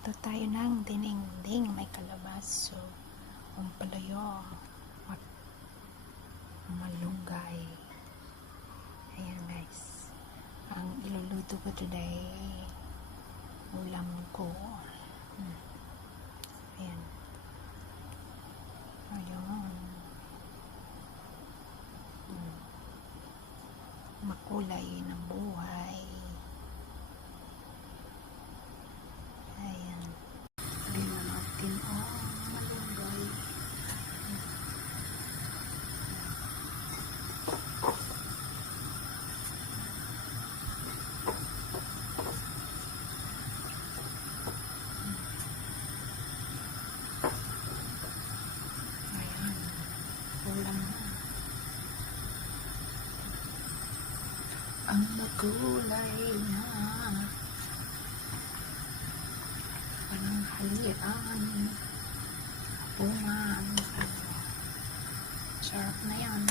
Magluto tayo ng dinding may kalabaso, umpalayo, at malunggay. Ayan guys, ang iluluto ko today, ulam ko. Ayan. Ayun. Makulay ng buhay. Ayan. Lagyan na natin malunggay. Ayan. Ulam na. Ang makulay na walang halian, bungan, sarap na yan.